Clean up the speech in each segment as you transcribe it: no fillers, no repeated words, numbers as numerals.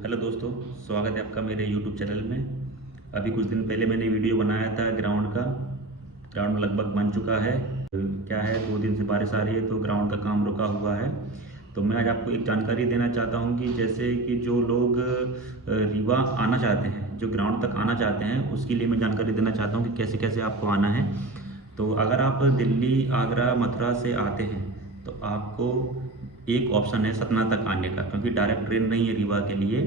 Hello दोस्तों, स्वागत है आपका मेरे यूट्यूब चैनल में। अभी कुछ दिन पहले मैंने वीडियो बनाया था ग्राउंड का। ग्राउंड लगभग बन चुका है। क्या है, 2 दिन से बारिश आ रही है तो ग्राउंड का काम रुका हुआ है। तो मैं आज आपको एक जानकारी देना चाहता हूं कि जैसे कि जो लोग रीवा आना चाहते हैं, जो ग्राउंड तक आना चाहते हैं, उसके लिए मैं जानकारी देना चाहता हूँ कि कैसे कैसे आपको आना है। तो अगर आप दिल्ली, आगरा, मथुरा से आते हैं तो आपको एक ऑप्शन है सतना तक आने का, क्योंकि डायरेक्ट ट्रेन नहीं है रीवा के लिए।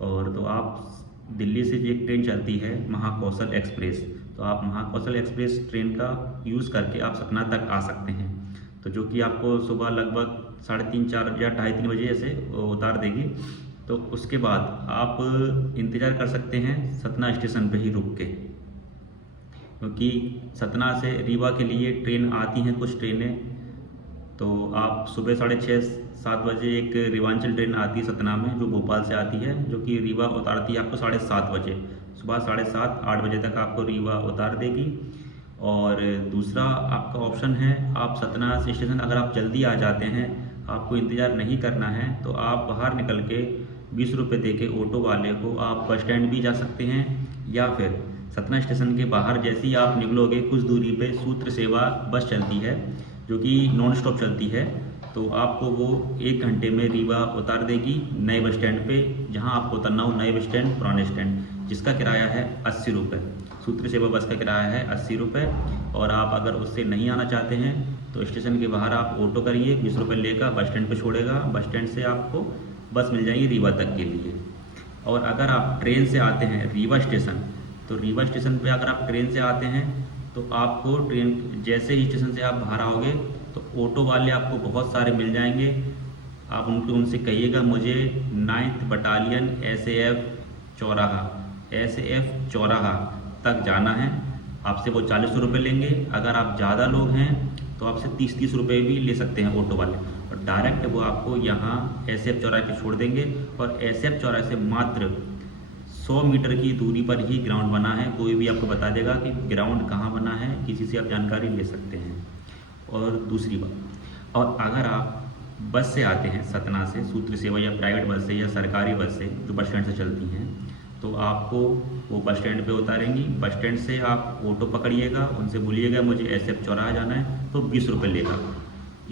और तो आप दिल्ली से एक ट्रेन चलती है महाकौशल एक्सप्रेस, तो आप महाकौशल एक्सप्रेस ट्रेन का यूज़ करके आप सतना तक आ सकते हैं। तो जो कि आपको सुबह लगभग 3:30, 4 या 2:30 बजे ऐसे उतार देगी। तो उसके बाद आप इंतज़ार कर सकते हैं सतना स्टेशन पे ही रुक के, क्योंकि सतना से रीवा के लिए ट्रेन आती हैं कुछ ट्रेनें। तो आप सुबह 6:30-7 बजे एक रीवांचल ट्रेन आती है सतना में, जो भोपाल से आती है, जो कि रीवा उतारती है आपको 7:30 बजे। सुबह 7:30-8 बजे तक आपको रीवा उतार देगी। और दूसरा आपका ऑप्शन है, आप सतना से स्टेशन अगर आप जल्दी आ जाते हैं, आपको इंतज़ार नहीं करना है, तो आप बाहर निकल के 20 रुपये दे के ऑटो वाले को आप बस स्टैंड भी जा सकते हैं। या फिर सतना स्टेशन के बाहर जैसे ही आप निकलोगे कुछ दूरी पे सूत्र सेवा बस चलती है, जो कि नॉन स्टॉप चलती है। तो आपको वो 1 घंटे में रीवा उतार देगी नए बस स्टैंड पे, जहां आपको उतरना हो नए बस स्टैंड, पुराने स्टैंड, जिसका किराया है 80 रुपये। सूत्र सेवा बस का किराया है 80 रुपये। और आप अगर उससे नहीं आना चाहते हैं तो स्टेशन के बाहर आप ऑटो करिए, 20 रुपये लेकर बस स्टैंड पर छोड़ेगा। बस स्टैंड से आपको बस मिल जाएगी रीवा तक के लिए। और अगर आप ट्रेन से आते हैं रीवा स्टेशन, तो रीवा स्टेशन पे अगर आप ट्रेन से आते हैं तो आपको ट्रेन जैसे ही स्टेशन से आप बाहर आओगे तो ऑटो वाले आपको बहुत सारे मिल जाएंगे। आप उनसे कहिएगा मुझे 9th बटालियन एसएएफ चौराहा तक जाना है। आपसे वो 40 रुपये लेंगे। अगर आप ज़्यादा लोग हैं तो आपसे 30-30 रुपये भी ले सकते हैं ऑटो वाले। और डायरेक्ट वो आपको यहाँ एसएएफ चौराहे पे छोड़ देंगे। और एसएएफ चौराहे से मात्र 100 मीटर की दूरी पर ही ग्राउंड बना है। कोई भी आपको बता देगा कि ग्राउंड कहाँ बना है, किसी से आप जानकारी ले सकते हैं। और दूसरी बात, और अगर आप बस से आते हैं सतना से, सूत्र सेवा या प्राइवेट बस से या सरकारी बस से जो बस स्टैंड से चलती हैं, तो आपको वो बस स्टैंड पे उतारेंगी। बस स्टैंड से आप ऑटो पकड़िएगा, उनसे बोलिएगा मुझे एसएफ चौराहा जाना है, तो 20 रुपये लेगा।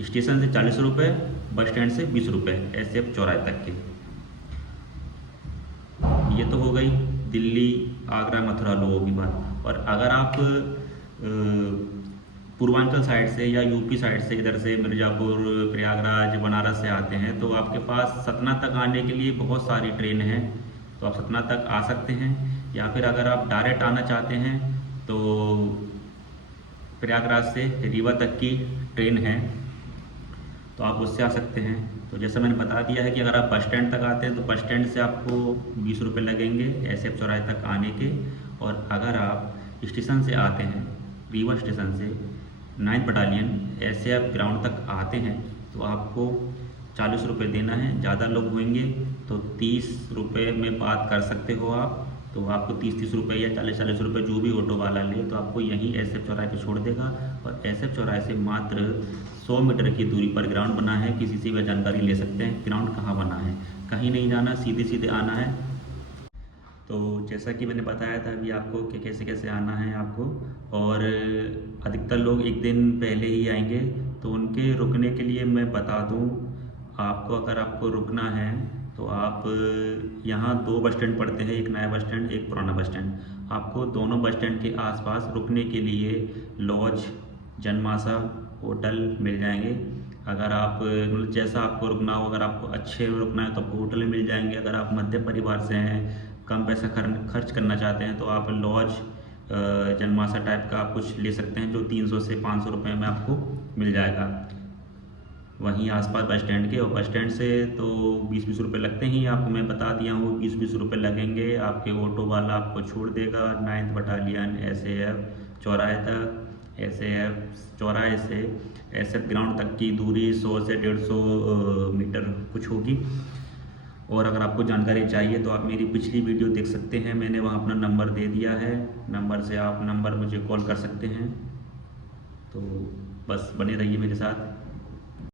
स्टेशन से 40 रुपये, बस स्टैंड से 20 रुपये एसएफ चौराहे तक के। ये तो हो गई दिल्ली, आगरा, मथुरा लोगों की बात। और अगर आप पूर्वांचल साइड से या यूपी साइड से, इधर से मिर्ज़ापुर, प्रयागराज, बनारस से आते हैं, तो आपके पास सतना तक आने के लिए बहुत सारी ट्रेन हैं, तो आप सतना तक आ सकते हैं। या फिर अगर आप डायरेक्ट आना चाहते हैं तो प्रयागराज से रीवा तक की ट्रेन है, तो आप उससे आ सकते हैं। तो जैसा मैंने बता दिया है कि अगर आप बस स्टैंड तक आते हैं तो बस स्टैंड से आपको 20 रुपये लगेंगे एसएफ चौराहे तक आने के। और अगर आप स्टेशन से आते हैं, रीवा स्टेशन से 9th बटालियन एसएफ ग्राउंड तक आते हैं, तो आपको 40 रुपये देना है। ज़्यादा लोग होंगे तो 30 रुपये में बात कर सकते हो आप। तो आपको 30-30 रुपये या 40-40 रुपये जो भी ऑटो वाला ले, तो आपको यहीं एसएफ चौराहे पे छोड़ देगा। और एसएफ चौराहे से मात्र 100 मीटर की दूरी पर ग्राउंड बना है। किसी से भी जानकारी ले सकते हैं ग्राउंड कहाँ बना है। कहीं नहीं जाना, सीधे सीधे आना है। तो जैसा कि मैंने बताया था अभी आपको कि कैसे कैसे आना है आपको। और अधिकतर लोग एक दिन पहले ही आएंगे, तो उनके रुकने के लिए मैं बता दूं आपको, अगर आपको रुकना है तो आप यहाँ 2 बस स्टैंड पड़ते हैं, एक नया बस स्टैंड, एक पुराना बस स्टैंड। आपको दोनों बस स्टैंड के आसपास रुकने के लिए लॉज, जनमासा, होटल मिल जाएंगे। अगर आप मतलब जैसा आपको रुकना हो, अगर आपको अच्छे में रुकना है तो आपको होटल मिल जाएंगे। अगर आप मध्यम परिवार से हैं, कम पैसा खर्च करना चाहते हैं, तो आप लॉज, जनमासा टाइप का आप कुछ ले सकते हैं, जो 300 से 500 रुपये में आपको मिल जाएगा वहीं आसपास बस स्टैंड के। और बस स्टैंड से तो 20-20 रुपये लगते ही, आपको मैं बता दिया हूँ 20-20 रुपये लगेंगे। आपके ऑटो वाला आपको छोड़ देगा 9th बटालियन एसएएफ चौराहे तक। एसएएफ चौराहे से एसएफ ग्राउंड तक की दूरी 100 से 150 मीटर कुछ होगी। और अगर आपको जानकारी चाहिए तो आप मेरी पिछली वीडियो देख सकते हैं, मैंने वहाँ अपना नंबर दे दिया है। नंबर से आप मुझे कॉल कर सकते हैं। तो बस बने रहिए मेरे साथ।